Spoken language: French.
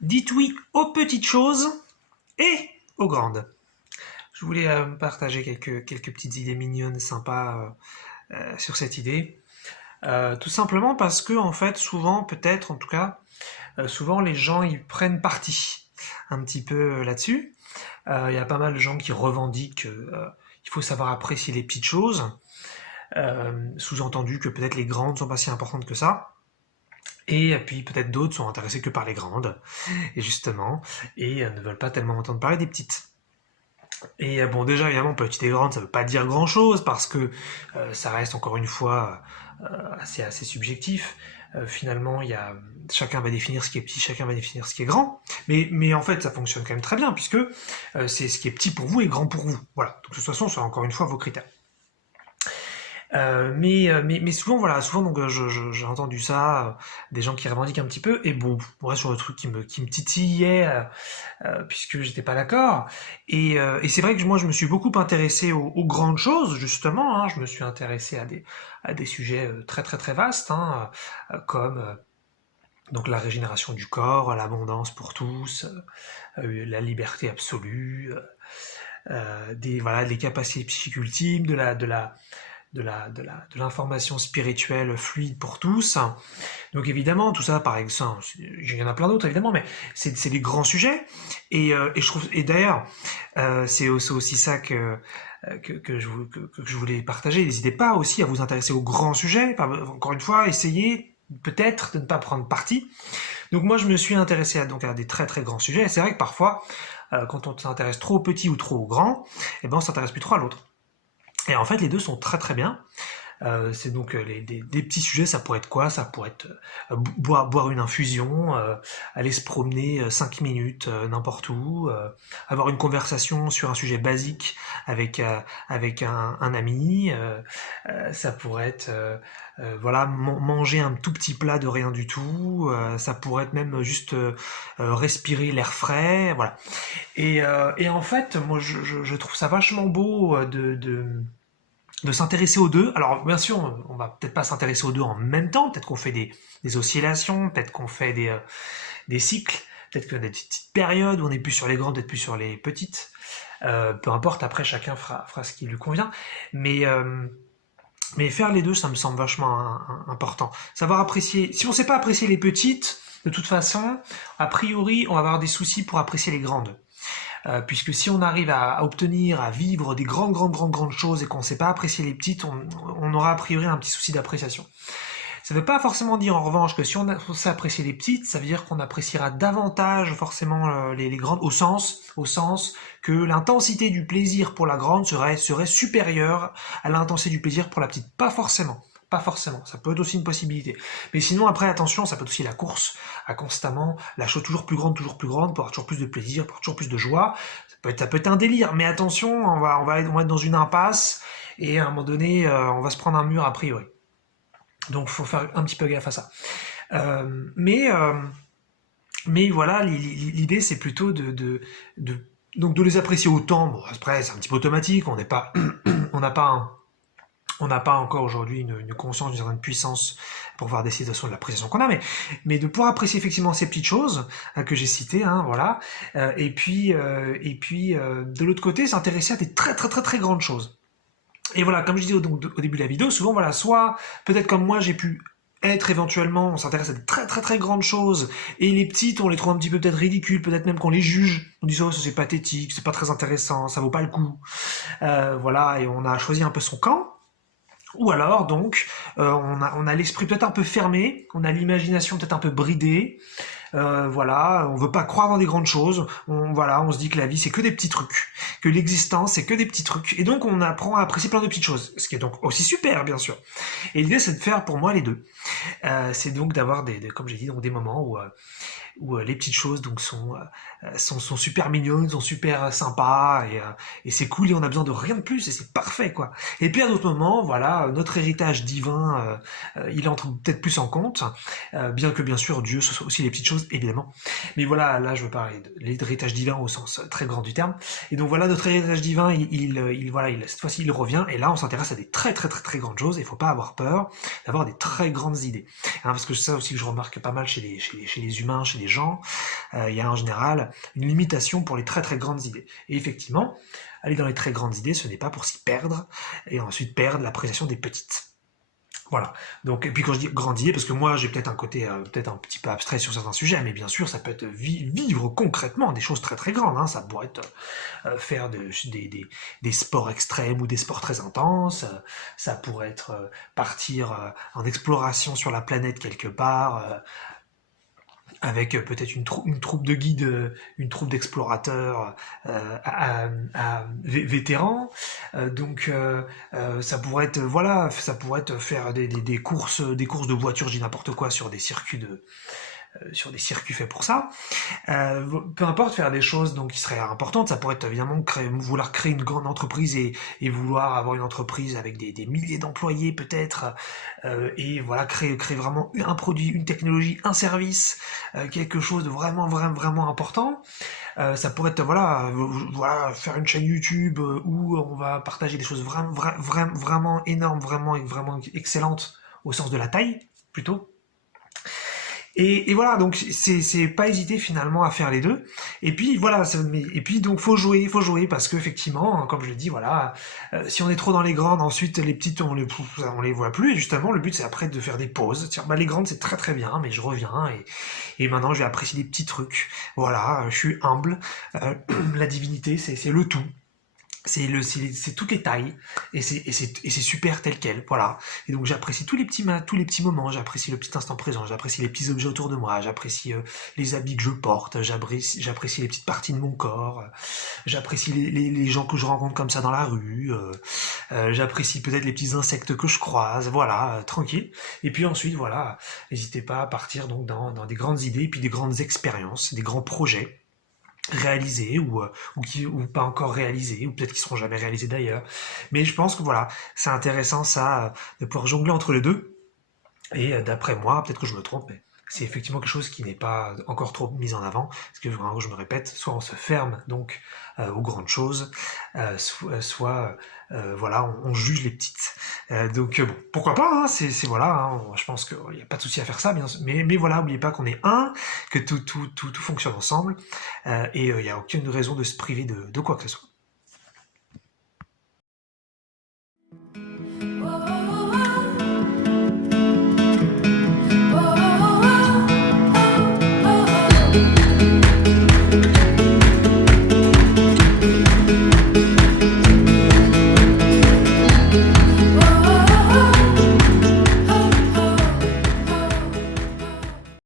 Dites oui aux petites choses et aux grandes. Je voulais partager quelques petites idées mignonnes, sympas sur cette idée. Tout simplement parce que, en fait, souvent, peut-être, en tout cas, souvent les gens ils prennent parti un petit peu là-dessus. Il y a pas mal de gens qui revendiquent qu'il faut savoir apprécier les petites choses, sous-entendu que peut-être les grandes ne sont pas si importantes que ça. Et puis peut-être d'autres sont intéressés que par les grandes, et justement, et ne veulent pas tellement entendre parler des petites. Et bon, déjà, évidemment, petite et grande, ça veut pas dire grand-chose, parce que ça reste encore une fois assez subjectif. Finalement, chacun va définir ce qui est petit, chacun va définir ce qui est grand. Mais en fait, ça fonctionne quand même très bien, puisque c'est ce qui est petit pour vous et grand pour vous. Voilà. Donc de toute façon, c'est encore une fois vos critères. Mais souvent, voilà, souvent donc j'ai entendu ça, des gens qui revendiquent un petit peu, et bon, moi sur le truc qui me titillait, puisque j'étais pas d'accord. Et c'est vrai que moi je me suis beaucoup intéressé aux grandes choses, justement, hein, je me suis intéressé à des sujets très très très vastes, hein, comme donc la régénération du corps, l'abondance pour tous, la liberté absolue, voilà, les capacités psychiques ultimes, de l'information spirituelle fluide pour tous. Donc évidemment, tout ça, par exemple, il y en a plein d'autres évidemment, mais c'est des grands sujets. Et je trouve, et d'ailleurs, c'est aussi ça que je voulais partager. N'hésitez pas aussi à vous intéresser aux grands sujets. Encore une fois, essayez peut-être de ne pas prendre parti. Donc moi, je me suis intéressé à des très très grands sujets. Et c'est vrai que parfois, quand on s'intéresse trop au petit ou trop au grand, eh ben on s'intéresse plus trop à l'autre. Et en fait, les deux sont très très bien. C'est donc des petits sujets, ça pourrait être quoi? Ça pourrait être boire une infusion, aller se promener 5 minutes n'importe où, avoir une conversation sur un sujet basique avec un ami, ça pourrait être voilà, manger un tout petit plat de rien du tout, ça pourrait être même juste respirer l'air frais, voilà. Et en fait, moi je trouve ça vachement beau de s'intéresser aux deux. Alors bien sûr, on va peut-être pas s'intéresser aux deux en même temps, peut-être qu'on fait des oscillations, peut-être qu'on fait des cycles, peut-être qu'il y a des petites périodes où on est plus sur les grandes, peut-être plus sur les petites. Peu importe, après chacun fera ce qui lui convient. Mais faire les deux, ça me semble vachement important. Savoir apprécier. Si on ne sait pas apprécier les petites, de toute façon, a priori, on va avoir des soucis pour apprécier les grandes. Puisque si on arrive à obtenir, à vivre des grandes choses et qu'on ne sait pas apprécier les petites, on aura a priori un petit souci d'appréciation. Ça ne veut pas forcément dire en revanche que si on sait apprécier les petites, ça veut dire qu'on appréciera davantage forcément les grandes au sens que l'intensité du plaisir pour la grande serait supérieure à l'intensité du plaisir pour la petite. Pas forcément. Pas forcément, ça peut être aussi une possibilité. Mais sinon, après, attention, ça peut être aussi la course à constamment la chose toujours plus grande, pour avoir toujours plus de plaisir, pour avoir toujours plus de joie. Ça peut être un délire, mais attention, on va être dans une impasse et à un moment donné, on va se prendre un mur a priori. Donc, il faut faire un petit peu gaffe à ça. Euh, mais, euh, mais voilà, l'idée, c'est plutôt donc de les apprécier autant. Bon, après, c'est un petit peu automatique, on n'est pas, on n'a pas on n'a pas encore aujourd'hui une conscience d'une certaine puissance pour pouvoir décider de toute façon de l'appréciation qu'on a, mais de pouvoir apprécier effectivement ces petites choses que j'ai citées, hein, voilà. De l'autre côté, s'intéresser à des très très très très grandes choses. Et voilà, comme je disais au début de la vidéo, souvent voilà, soit peut-être comme moi j'ai pu être éventuellement, on s'intéresse à des très très très grandes choses, et les petites, on les trouve un petit peu peut-être ridicules, peut-être même qu'on les juge, on dit oh, ça c'est pathétique, c'est pas très intéressant, ça vaut pas le coup, voilà, et on a choisi un peu son camp. Ou alors, donc, on a l'esprit peut-être un peu fermé, on a l'imagination peut-être un peu bridée, voilà, on veut pas croire dans des grandes choses, voilà, on se dit que la vie c'est que des petits trucs, que l'existence c'est que des petits trucs, et donc on apprend à apprécier plein de petites choses, ce qui est donc aussi super, bien sûr. Et l'idée c'est de faire pour moi les deux. C'est donc d'avoir comme j'ai dit, donc des moments où les petites choses donc sont super mignonnes, sont super sympas et c'est cool et on a besoin de rien de plus et c'est parfait quoi. Et puis à d'autres moments, voilà, notre héritage divin, il entre peut-être plus en compte, bien que bien sûr Dieu ce soit aussi les petites choses évidemment. Mais voilà, là je veux parler de l'héritage divin au sens très grand du terme. Et donc voilà, notre héritage divin, cette fois-ci il revient et là on s'intéresse à des très très très très grandes choses. Il faut pas avoir peur d'avoir des très grandes idées, hein, parce que c'est ça aussi que je remarque pas mal chez les humains, chez les gens, il y a en général une limitation pour les très très grandes idées. Et effectivement, aller dans les très grandes idées, ce n'est pas pour s'y perdre, et ensuite perdre l'appréciation des petites. Voilà. Donc, et puis quand je dis grandir, parce que moi j'ai peut-être un côté peut-être un petit peu abstrait sur certains sujets, mais bien sûr ça peut être vivre concrètement des choses très très grandes. Hein. Ça pourrait être faire des sports extrêmes ou des sports très intenses. Ça pourrait être partir en exploration sur la planète quelque part, avec peut-être une troupe de guides, une troupe d'explorateurs vétérans. Ça pourrait être voilà, ça pourrait être faire des courses de voitures, je dis n'importe quoi, sur des circuits faits pour ça. Peu importe, faire des choses donc qui seraient importantes. Ça pourrait être évidemment vouloir créer une grande entreprise et vouloir avoir une entreprise avec des milliers d'employés peut-être, et voilà, créer vraiment un produit, une technologie, un service, quelque chose de vraiment important. Ça pourrait être voilà, faire une chaîne YouTube où on va partager des choses vraiment énormes, vraiment excellentes au sens de la taille plutôt. Et voilà, donc c'est pas hésiter finalement à faire les deux. Et puis voilà, et puis donc faut jouer parce que effectivement, comme je l'ai dit, voilà, si on est trop dans les grandes, ensuite les petites on les voit plus. Et justement, le but c'est après de faire des pauses. Tiens, bah les grandes c'est très très bien, mais je reviens et maintenant je vais apprécier des petits trucs. Voilà, je suis humble. La divinité c'est le tout. C'est toutes les tailles et c'est super tel quel, voilà. Et donc j'apprécie tous les petits moments, j'apprécie le petit instant présent, j'apprécie les petits objets autour de moi, j'apprécie les habits que je porte, j'apprécie les petites parties de mon corps, j'apprécie les gens que je rencontre comme ça dans la rue, j'apprécie peut-être les petits insectes que je croise, voilà, tranquille. Et puis ensuite voilà, n'hésitez pas à partir donc dans des grandes idées, et puis des grandes expériences, des grands projets réalisés ou pas encore réalisés, ou peut-être qu'ils seront jamais réalisés d'ailleurs. Mais je pense que voilà, c'est intéressant ça, de pouvoir jongler entre les deux. Et d'après moi, peut-être que je me trompe, mais c'est effectivement quelque chose qui n'est pas encore trop mis en avant, parce que vraiment, je me répète, soit on se ferme donc aux grandes choses, soit voilà, on juge les petites. Donc bon, pourquoi pas, hein, c'est voilà, hein, je pense qu'il n'y a pas de souci à faire ça, bien sûr, mais voilà, n'oubliez pas qu'on est un, que tout fonctionne ensemble, et il n'y a aucune raison de se priver de quoi que ce soit.